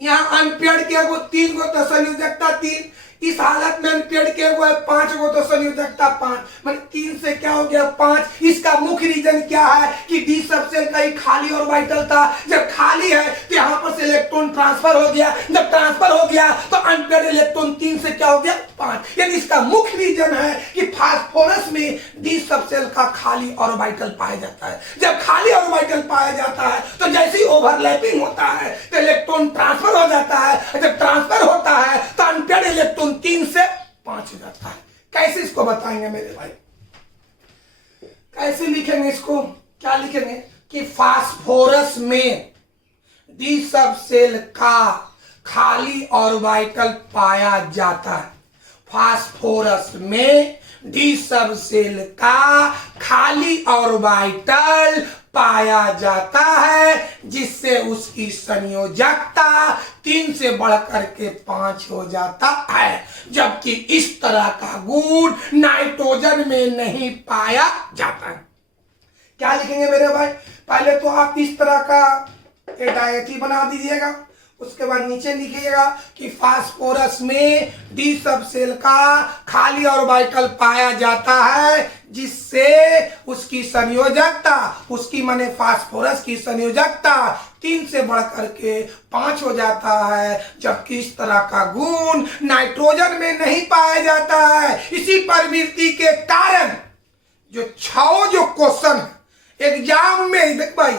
यहाँ अनपेयर्ड के 3 गो तो संयोजकता 3, इस हालत में अनपेयर्ड के है 5 गो तो संयोजकता 5, मतलब 3 से क्या हो गया 5। इसका मुख्य रीजन क्या है कि डी सब सेल का ही खाली ऑर्बिटल था, जब खाली है तो यहाँ पर से इलेक्ट्रॉन ट्रांसफर हो गया, जब ट्रांसफर हो गया तो अनपेयर्ड इलेक्ट्रॉन 3 से क्या हो गया 5। यानी इसका मुख्य रीजन है कि फास्फोरस में डी सबसेल का खाली ऑर्बिटल पाया जाता है। जब खाली ऑर्बिटल पाया जाता है तो जैसे ही ओवरलैपिंग होता है तो इलेक्ट्रॉन ट्रांसफर हो जाता है। जब ट्रांसफर होता है तो अनपेयर्ड इलेक्ट्रॉन 3 से 5 हो जाता है। कैसे इसको बताएंगे मेरे भाई, कैसे लिखेंगे इसको? क्या लिखेंगे कि फास्फोरस में डी सबसेल का खाली ऑर्बिटल पाया जाता है। फास्फोरस में डी सबसेल का खाली ऑर्बिटल पाया जाता है, जिससे उसकी संयोजकता 3 से बढ़कर के 5 हो जाता है। जबकि इस तरह का गुण नाइट्रोजन में नहीं पाया जाता है। क्या लिखेंगे मेरे भाई? पहले तो आप इस तरह का डायथी बना दीजिएगा, उसके बाद नीचे लिखिएगा कि फास्फोरस में डी सबसेल का खाली ऑर्बिटल पाया जाता है, जिससे उसकी संयोजकता, उसकी माने फास्फोरस की संयोजकता 3 से बढ़कर के 5 हो जाता है। जबकि इस तरह का गुण नाइट्रोजन में नहीं पाया जाता है। इसी प्रवृत्ति के कारण जो क्वेश्चन एग्जाम में देख भाई,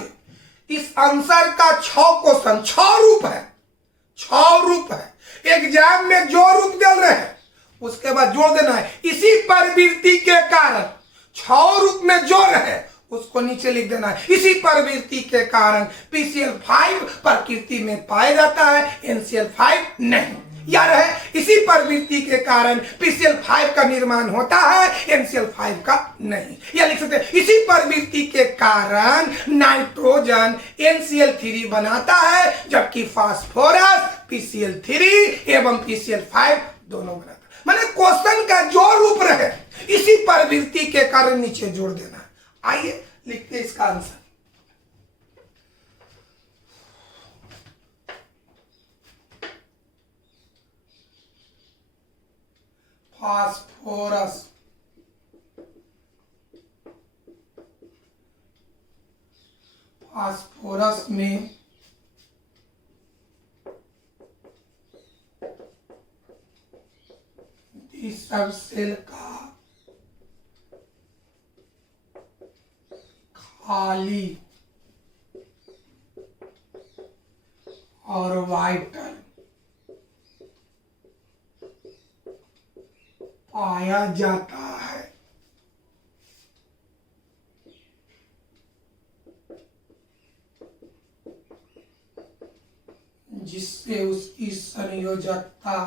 इस आंसर का 6 क्वेश्चन 6 रूप है, 6 रूप है। एग्जाम में जो रूप दे रहे हैं उसके बाद जोड़ देना है। इसी प्रवृत्ति के कारण 6 रूप में जो है उसको नीचे लिख देना है। इसी प्रवृत्ति के कारण PCl5 प्रकृति में पाया जाता है, NCl5 नहीं। या रहे इसी प्रवृत्ति के कारण PCl5 का निर्माण होता है, NCl5 का नहीं। या लिख सकते हैं इसी प्रवृत्ति के कारण नाइट्रोजन NCl3 बनाता है, जबकि फास्फोरस PCl3 एवं PCl5 दोनों बनाता है। माने क्वेश्चन का जो रूप रहे इसी प्रवृत्ति के कारण नीचे जोड़ देना है। आइए लिखते हैं इसका आंसर। फास्फोरस में डी सबसेल का खाली ऑर्बिटल पाया जाता है, जिससे उसकी संयोजकता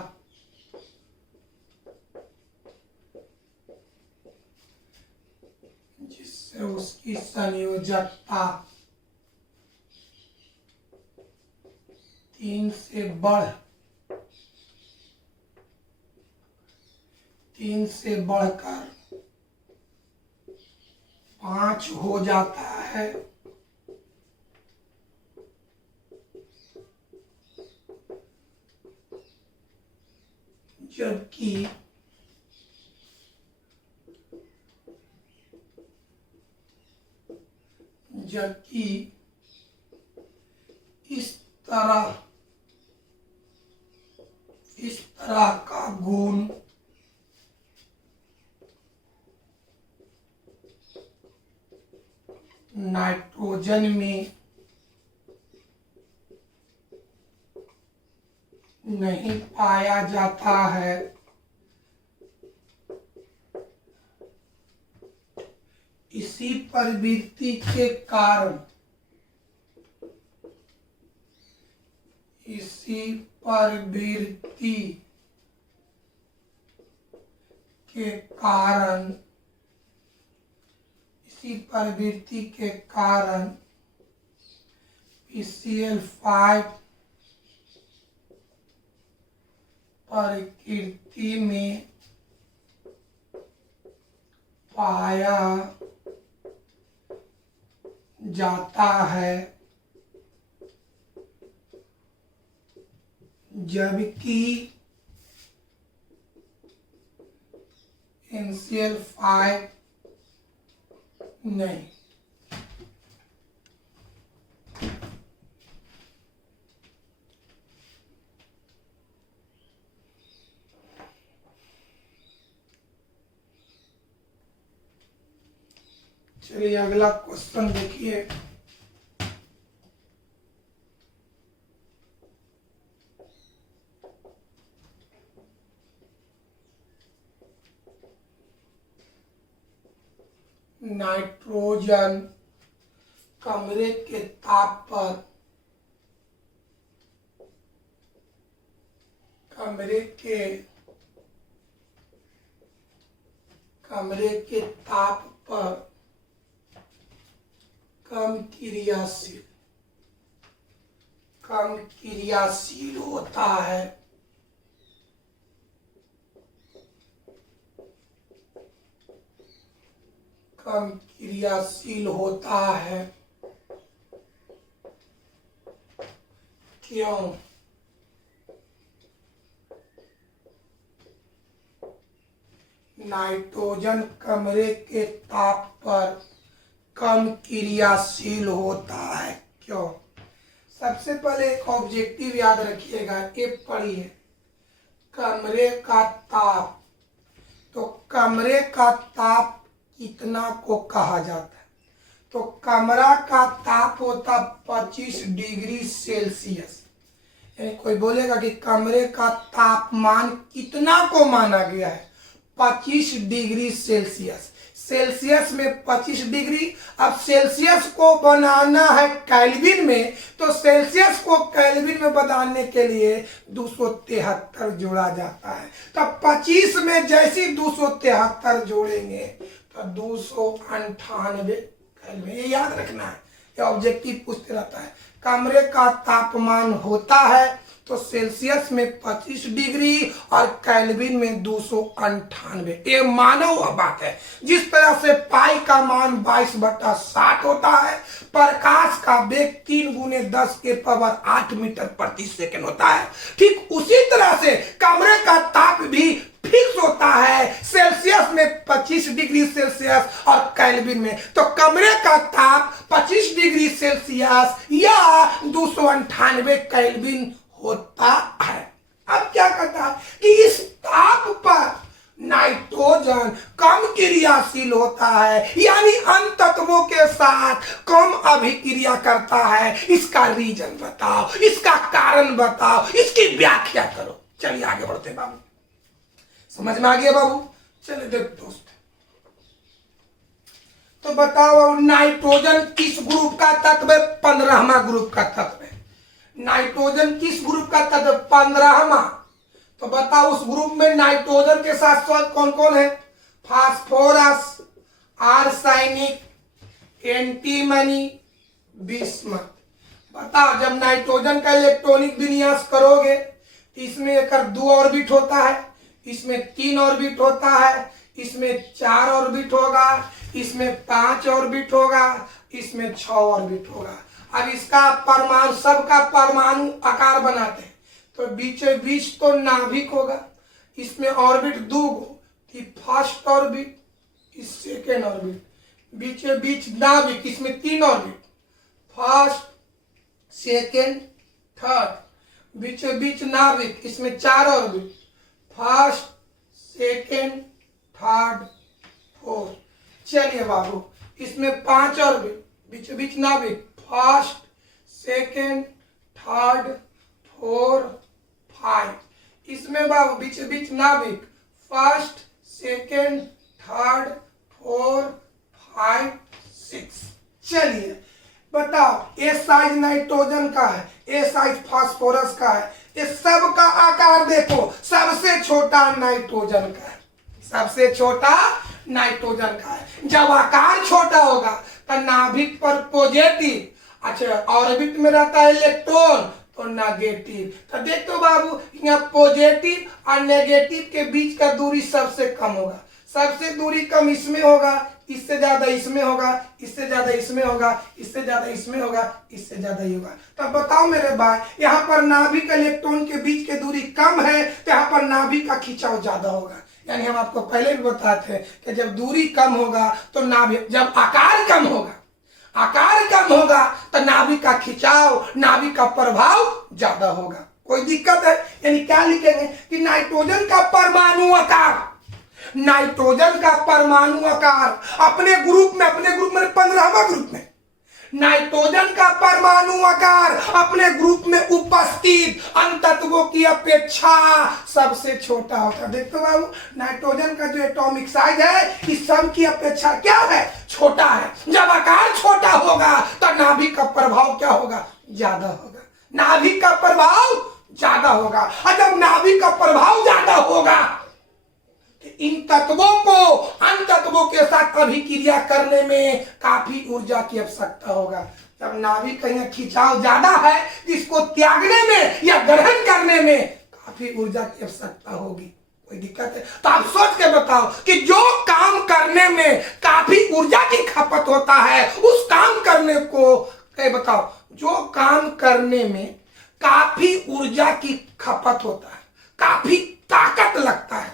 तीन से बढ़कर 5 हो जाता है। जबकि इस तरह का गुण नाइट्रोजन में नहीं पाया जाता है। इसी प्रवृत्ति के कारण PCl5 प्रकृति में पाया जाता है, जबकि NCl5 नहीं। चलिए अगला क्वेश्चन देखिए। नाइट्रोजन कमरे के ताप पर कमरे के ताप पर कम क्रियाशील होता है। कम क्रियाशील होता है क्यों? नाइट्रोजन कमरे के ताप पर कम क्रियाशील होता है क्यों? सबसे पहले एक ऑब्जेक्टिव याद रखिएगा, ये पढ़िए, कमरे का ताप। तो कमरे का ताप कितना को कहा जाता है? तो कमरा का ताप होता 25 डिग्री सेल्सियस। यानी कोई बोलेगा कि कमरे का तापमान कितना को माना गया है? 25 डिग्री सेल्सियस। सेल्सियस में 25 डिग्री। अब सेल्सियस को बनाना है केल्विन में, तो सेल्सियस को केल्विन में बनाने के लिए 273 जोड़ा जाता है। तो 25 में जैसे 273 जोड़ेंगे तो 298 केल्विन। ये याद रखना है, ये ऑब्जेक्टिव पूछते रहता है। कमरे का तापमान होता है तो सेल्सियस में 25 डिग्री और केल्विन में 298। ये माना हुआ बात है। जिस तरह से पाई का मान 22/60 होता है, प्रकाश का वेग 3 × 10 के पावर 8 मीटर प्रति सेकंड होता है, ठीक उसी तरह से कमरे का ताप भी फिक्स होता है सेल्सियस में 25 डिग्री सेल्सियस और केल्विन में। तो कमरे का ताप 25 डिग्री सेल्सियस या 298 केल्विन होता है। अब क्या कहता है कि इस ताप पर नाइट्रोजन कम क्रियाशील होता है, यानी अन्य तत्वों के साथ कम अभिक्रिया करता है। इसका रीजन बताओ, इसका कारण बताओ, इसकी व्याख्या करो। चलिए आगे बढ़ते हैं बाबू, समझ में आ गया बाबू? चलिए देख दोस्त, तो बताओ नाइट्रोजन किस ग्रुप का तत्व है? 15वां ग्रुप का तत्व है। नाइट्रोजन किस ग्रुप का तत्व? 15वां। तो बताओ उस ग्रुप में नाइट्रोजन के साथ साथ कौन कौन है? Phosphorus, arsenic, antimony, bismuth. बताओ जब नाइट्रोजन का इलेक्ट्रॉनिक विन्यास करोगे तो इसमें एक 2 ऑर्बिट होता है, इसमें 3 ऑर्बिट होता है, इसमें 4 ऑर्बिट होगा, इसमें 5 ऑर्बिट होगा, इसमें 6 ऑर्बिट होगा। अब इसका परमाणु, सबका परमाणु आकार बनाते हैं तो बीचों बीच तो नाभिक होगा। इसमें ऑर्बिट 2 गो, फर्स्ट ऑर्बिट, इस सेकेंड ऑर्बिट, बीचों बीच नाभिक, इसमें 3 ऑर्बिट, फर्स्ट, सेकेंड, थर्ड। बीचों बीच नाभिक, इसमें 4 orbit, first, second, third, fourth. चलिए बाबू, इसमें 5 ऑर्बिट, बीचों बीच नाभिक, फर्स्ट, सेकेंड, थर्ड, फोर्थ, 5। इसमें बाबू बीच बीच नाभिक, फर्स्ट, सेकेंड, थर्ड, फोर्थ, 5, 6। चलिए बताओ, ए साइज नाइट्रोजन का है, ए साइज फास्फोरस का है। इस सब का आकार देखो, सबसे छोटा नाइट्रोजन का है, सबसे छोटा नाइट्रोजन का है। जब आकार छोटा होगा तो नाभिक पर पॉजिटिव, अच्छा ऑर्बिट में रहता है इलेक्ट्रॉन तो नेगेटिव। तो देखो बाबू, यहाँ पॉजिटिव और नेगेटिव के बीच का दूरी सबसे कम होगा। सबसे दूरी कम इसमें होगा, इससे ज्यादा इसमें होगा, इससे ज्यादा इसमें होगा, इससे ज्यादा इसमें होगा, इससे ज्यादा ही होगा। तो बताओ मेरे भाई, यहाँ पर नाभिक इलेक्ट्रॉन के बीच की दूरी कम है तो यहाँ पर नाभिक का खिंचाव ज्यादा होगा। यानी हम आपको पहले भी बताते हैं कि जब दूरी कम होगा तो नाभिक, जब आकार कम होगा, आकार कम होगा तो नाभिक का खिंचाव, नाभिक का प्रभाव ज्यादा होगा। कोई दिक्कत है? यानी क्या लिखेंगे कि नाइट्रोजन का परमाणु आकार, नाइट्रोजन का परमाणु आकार अपने ग्रुप में 15वां ग्रुप में नाइट्रोजन का परमाणु आकार अपने ग्रुप में उपस्थित अन्य तत्वों की अपेक्षा सबसे छोटा होता है। देखते हो बाबू, नाइट्रोजन का जो एटॉमिक साइज है इस सब की अपेक्षा क्या है, छोटा है। जब आकार छोटा होगा तो नाभिक का प्रभाव क्या होगा, ज्यादा होगा। नाभिक का प्रभाव ज्यादा होगा, और जब नाभिक का प्रभाव ज्यादा होगा इन तत्वों को अन्य तत्वों के साथ अभिक्रिया करने में काफी ऊर्जा की आवश्यकता होगा। जब नाभिक का खिंचाव ज्यादा है, इसको त्यागने में या ग्रहण करने में काफी ऊर्जा की आवश्यकता होगी। कोई दिक्कत है तो आप सोच के बताओ कि जो काम करने में काफी ऊर्जा की खपत होता है, उस काम करने को बताओ, जो काम करने में काफी ऊर्जा की खपत होता है, काफी ताकत लगता है,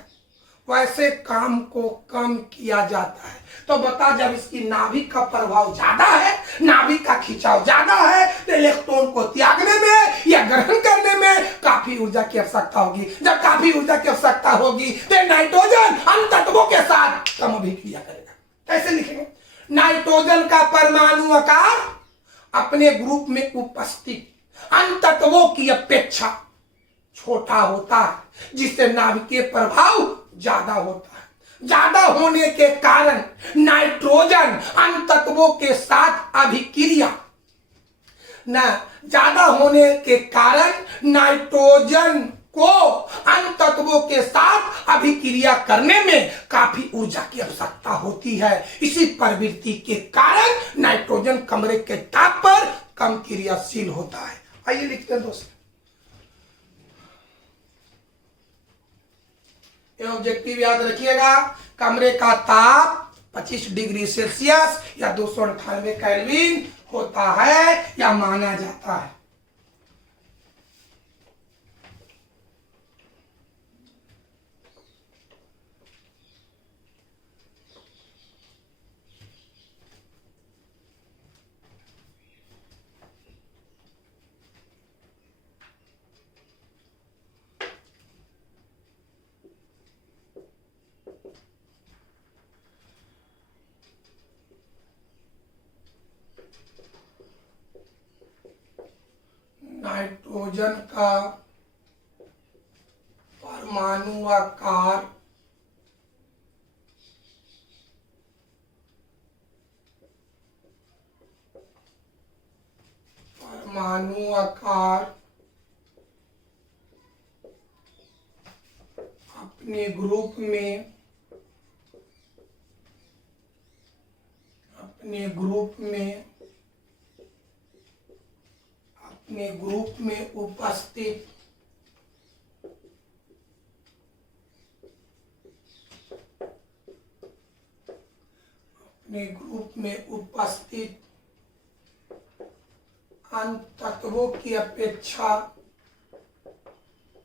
वैसे काम को कम किया जाता है। तो बता, जब इसकी नाभिक का प्रभाव ज्यादा है, नाभिक का खिंचाव ज्यादा है, तो इलेक्ट्रॉन को त्यागने में या ग्रहण करने में काफी ऊर्जा की आवश्यकता होगी। जब काफी ऊर्जा की आवश्यकता होगी तो नाइट्रोजन अन्य तत्वों के साथ कम अभिक्रिया करेगा। कैसे लिखेंगे, नाइट्रोजन का परमाणु आकार अपने ग्रुप में उपस्थित अन्य तत्वों की अपेक्षा छोटा होता है, जिससे नाभिकीय प्रभाव ज्यादा होता है। ज्यादा होने के कारण नाइट्रोजन अन्य तत्वों के साथ अभिक्रिया ज्यादा होने के कारण नाइट्रोजन को अन्य तत्वों के साथ अभिक्रिया करने में काफी ऊर्जा की आवश्यकता होती है। इसी प्रवृत्ति के कारण नाइट्रोजन कमरे के ताप पर कम क्रियाशील होता है। आइए लिखते हैं दोस्तों, ऑब्जेक्टिव याद रखिएगा, कमरे का ताप 25 डिग्री सेल्सियस या 298 केल्विन होता है या माना जाता है। नाइट्रोजन का परमाणु आकार अपने ग्रुप में उपस्थित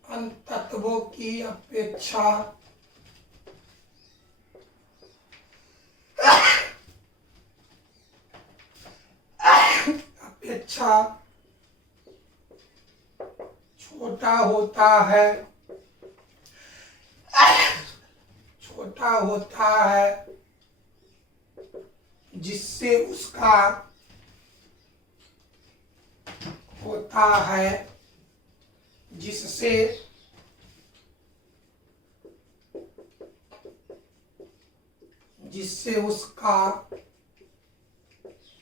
अन्य तत्वों की अपेक्षा छोटा होता है, जिससे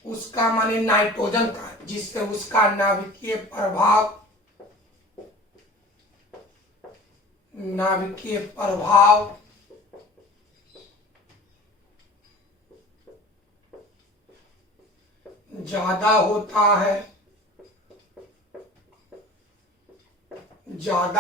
उसका माने नाइट्रोजन का, जिससे उसका नाभिकीय प्रभाव ज्यादा होता है। ज्यादा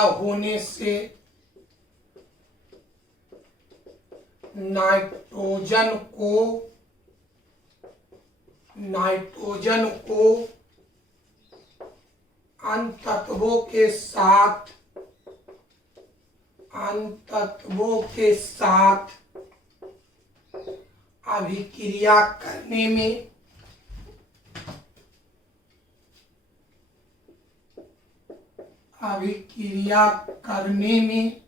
होने से नाइट्रोजन को अन्य तत्वों के साथ अभिक्रिया करने में अभिक्रिया करने में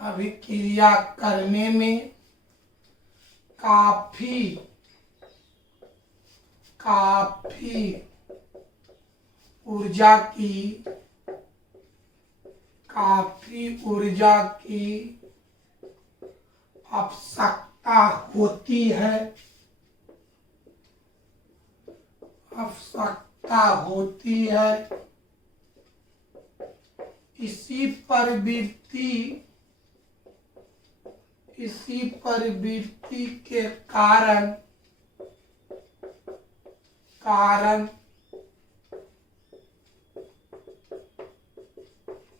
अभिक्रिया करने में काफी ऊर्जा की आवश्यकता होती है। इसी प्रवृत्ति के कारण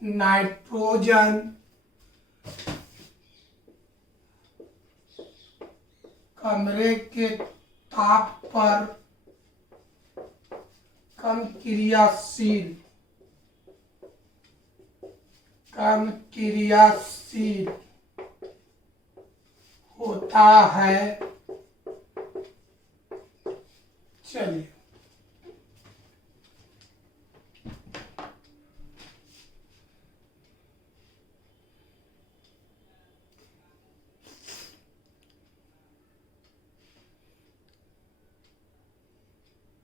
नाइट्रोजन कमरे के ताप पर कम क्रियाशील होता है